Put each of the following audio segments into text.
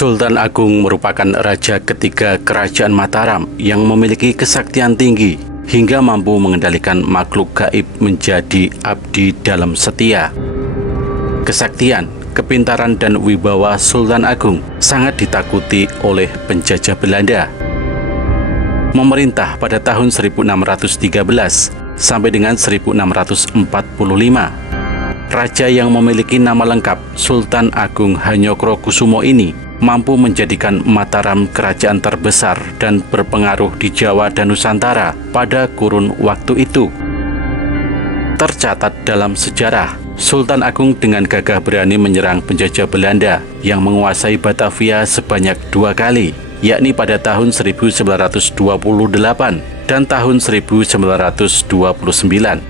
Sultan Agung merupakan raja ketiga Kerajaan Mataram yang memiliki kesaktian tinggi hingga mampu mengendalikan makhluk gaib menjadi abdi dalam setia. Kesaktian, kepintaran, dan wibawa Sultan Agung sangat ditakuti oleh penjajah Belanda. Memerintah pada tahun 1613 sampai dengan 1645. Raja yang memiliki nama lengkap Sultan Agung Hanyokrokusumo ini mampu menjadikan Mataram kerajaan terbesar dan berpengaruh di Jawa dan Nusantara pada kurun waktu itu. Tercatat dalam sejarah, Sultan Agung dengan gagah berani menyerang penjajah Belanda yang menguasai Batavia sebanyak 2 kali, yakni pada tahun 1928 dan tahun 1929.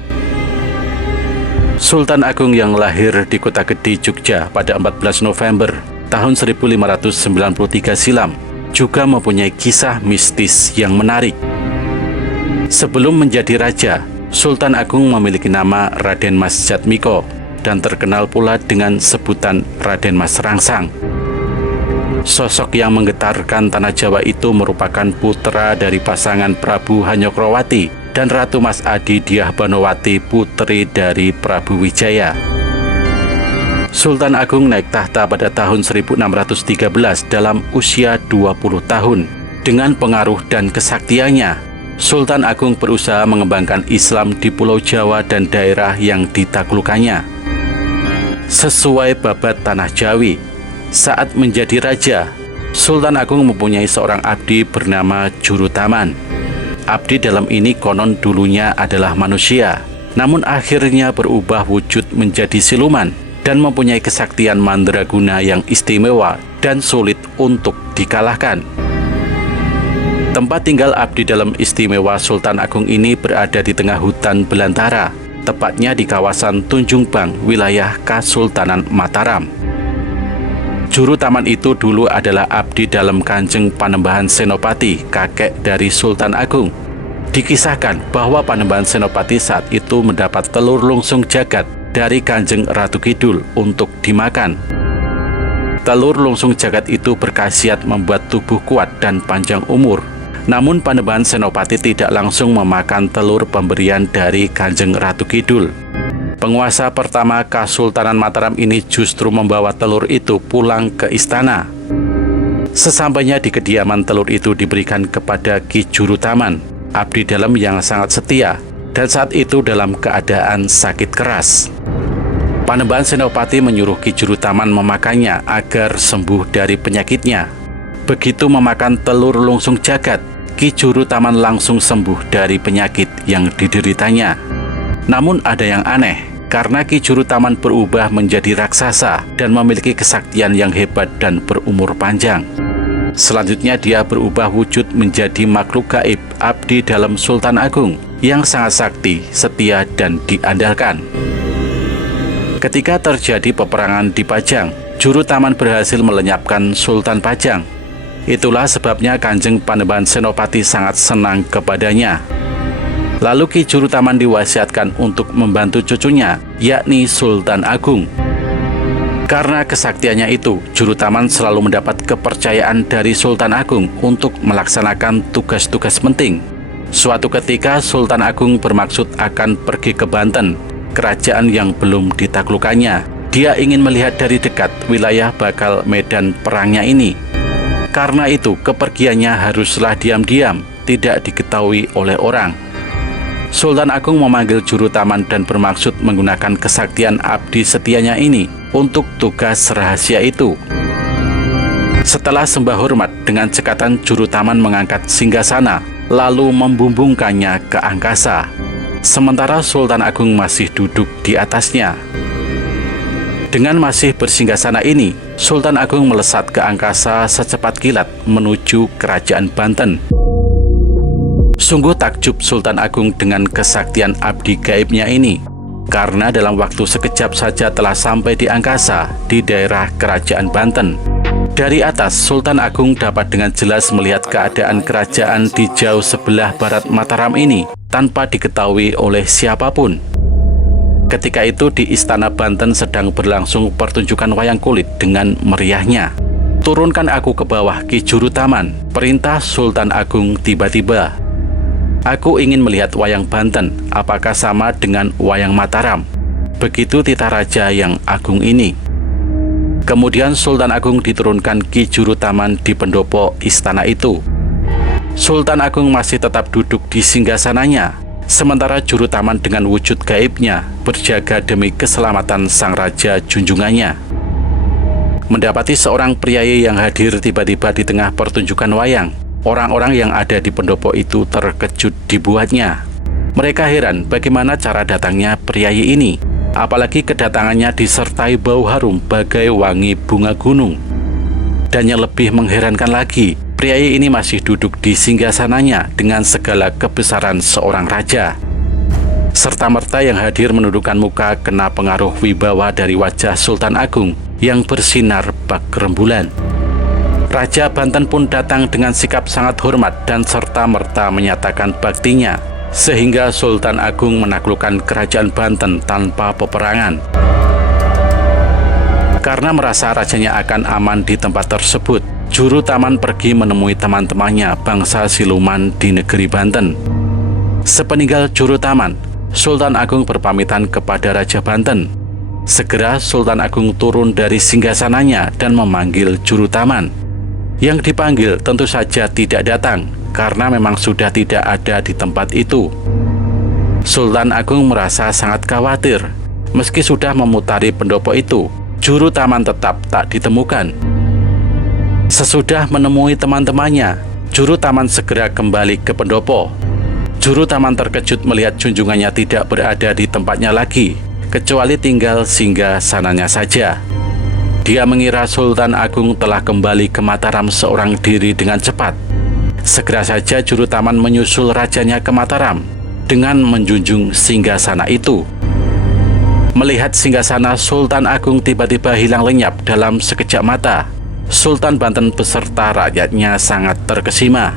Sultan Agung yang lahir di Kota Gede, Jogja pada 14 November tahun 1593 silam juga mempunyai kisah mistis yang menarik. Sebelum menjadi raja, Sultan Agung memiliki nama Raden Mas Jatmiko dan terkenal pula dengan sebutan Raden Mas Rangsang. Sosok yang menggetarkan tanah Jawa itu merupakan putra dari pasangan Prabu Hanyokrowati dan Ratu Mas Adi Dyah Banowati, putri dari Prabu Wijaya. Sultan Agung naik tahta pada tahun 1613 dalam usia 20 tahun. Dengan pengaruh dan kesaktiannya, Sultan Agung berusaha mengembangkan Islam di Pulau Jawa dan daerah yang ditaklukkannya. Sesuai babat Tanah Jawi, saat menjadi raja, Sultan Agung mempunyai seorang abdi bernama Jurutaman. Abdi dalam ini konon dulunya adalah manusia, namun akhirnya berubah wujud menjadi siluman dan mempunyai kesaktian mandraguna yang istimewa dan sulit untuk dikalahkan. Tempat tinggal abdi dalam istimewa Sultan Agung ini berada di tengah hutan belantara, tepatnya di kawasan Tunjung Bang, wilayah Kasultanan Mataram. Jurutaman itu dulu adalah abdi dalam Kanjeng Panembahan Senopati, kakek dari Sultan Agung. Dikisahkan bahwa Panembahan Senopati saat itu mendapat telur lungsung jagat dari Kanjeng Ratu Kidul untuk dimakan. Telur lungsung jagat itu berkhasiat membuat tubuh kuat dan panjang umur. Namun Panembahan Senopati tidak langsung memakan telur pemberian dari Kanjeng Ratu Kidul. Penguasa pertama Kasultanan Mataram ini justru membawa telur itu pulang ke istana. Sesampainya di kediaman, telur itu diberikan kepada Ki Jurutaman, abdi dalam yang sangat setia, dan saat itu dalam keadaan sakit keras. Panembahan Senopati menyuruh Ki Jurutaman memakannya agar sembuh dari penyakitnya. Begitu memakan telur lungsung jagat, Ki Jurutaman langsung sembuh dari penyakit yang dideritanya. Namun ada yang aneh, karena Ki Jurutaman berubah menjadi raksasa dan memiliki kesaktian yang hebat dan berumur panjang. Selanjutnya dia berubah wujud menjadi makhluk gaib, abdi dalam Sultan Agung yang sangat sakti, setia, dan diandalkan. Ketika terjadi peperangan di Pajang, Jurutaman berhasil melenyapkan Sultan Pajang. Itulah sebabnya Kanjeng Panembahan Senopati sangat senang kepadanya. Lalu Ki Jurutaman diwasiatkan untuk membantu cucunya, yakni Sultan Agung. Karena kesaktiannya itu, Jurutaman selalu mendapat kepercayaan dari Sultan Agung untuk melaksanakan tugas-tugas penting. Suatu ketika Sultan Agung bermaksud akan pergi ke Banten, kerajaan yang belum ditaklukkannya. Dia ingin melihat dari dekat wilayah bakal medan perangnya ini. Karena itu, kepergiannya haruslah diam-diam, tidak diketahui oleh orang. Sultan Agung memanggil Jurutaman dan bermaksud menggunakan kesaktian abdi setianya ini untuk tugas rahasia itu. Setelah sembah hormat, dengan cekatan Jurutaman mengangkat singgasana, lalu membumbungkannya ke angkasa. Sementara Sultan Agung masih duduk di atasnya. Dengan masih bersinggasana ini, Sultan Agung melesat ke angkasa secepat kilat menuju kerajaan Banten. Sungguh takjub Sultan Agung dengan kesaktian abdi gaibnya ini, karena dalam waktu sekejap saja telah sampai di angkasa di daerah kerajaan Banten. Dari atas, Sultan Agung dapat dengan jelas melihat keadaan kerajaan di jauh sebelah barat Mataram ini tanpa diketahui oleh siapapun. Ketika itu di Istana Banten sedang berlangsung pertunjukan wayang kulit dengan meriahnya. "Turunkan aku ke bawah, Ki Juru Taman," perintah Sultan Agung tiba-tiba. "Aku ingin melihat wayang Banten, apakah sama dengan wayang Mataram?" Begitu titah raja yang agung ini. Kemudian Sultan Agung diturunkan Ki Juru Taman di pendopo istana itu. Sultan Agung masih tetap duduk di singgasananya, sementara Juru Taman dengan wujud gaibnya berjaga demi keselamatan sang raja junjungannya. Mendapati seorang priayi yang hadir tiba-tiba di tengah pertunjukan wayang, orang-orang yang ada di pendopo itu terkejut dibuatnya. Mereka heran bagaimana cara datangnya priayi ini, apalagi kedatangannya disertai bau harum bagai wangi bunga gunung. Dan yang lebih mengherankan lagi, priayi ini masih duduk di singgasananya dengan segala kebesaran seorang raja. Serta-merta yang hadir menundukkan muka kena pengaruh wibawa dari wajah Sultan Agung yang bersinar bak rembulan. Raja Banten pun datang dengan sikap sangat hormat dan serta-merta menyatakan baktinya, sehingga Sultan Agung menaklukkan kerajaan Banten tanpa peperangan. Karena merasa rajanya akan aman di tempat tersebut, Juru Taman pergi menemui teman-temannya bangsa siluman di negeri Banten. Sepeninggal Juru Taman, Sultan Agung berpamitan kepada Raja Banten. Segera Sultan Agung turun dari singgasananya dan memanggil Juru Taman. Yang dipanggil tentu saja tidak datang, karena memang sudah tidak ada di tempat itu. Sultan Agung merasa sangat khawatir. Meski sudah memutari pendopo itu, Juru Taman tetap tak ditemukan. Sesudah menemui teman-temannya, Juru Taman segera kembali ke pendopo. Juru Taman terkejut melihat junjungannya tidak berada di tempatnya lagi, kecuali tinggal singgasananya saja. Dia mengira Sultan Agung telah kembali ke Mataram seorang diri dengan cepat. Segera saja Juru Taman menyusul rajanya ke Mataram dengan menjunjung singgasana itu. Melihat singgasana Sultan Agung tiba-tiba hilang lenyap dalam sekejap mata, Sultan Banten beserta rakyatnya sangat terkesima.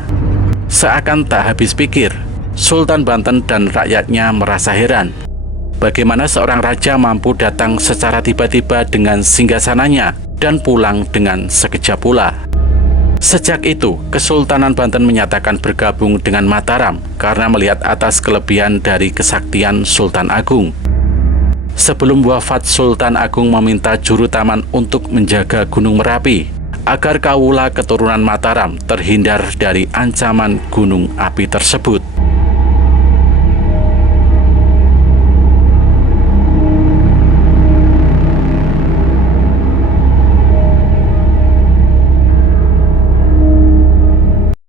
Seakan tak habis pikir, Sultan Banten dan rakyatnya merasa heran. Bagaimana seorang raja mampu datang secara tiba-tiba dengan singgasananya dan pulang dengan sekejap pula. Sejak itu, Kesultanan Banten menyatakan bergabung dengan Mataram karena melihat atas kelebihan dari kesaktian Sultan Agung. Sebelum wafat, Sultan Agung meminta Juru Taman untuk menjaga Gunung Merapi agar kaula keturunan Mataram terhindar dari ancaman gunung api tersebut.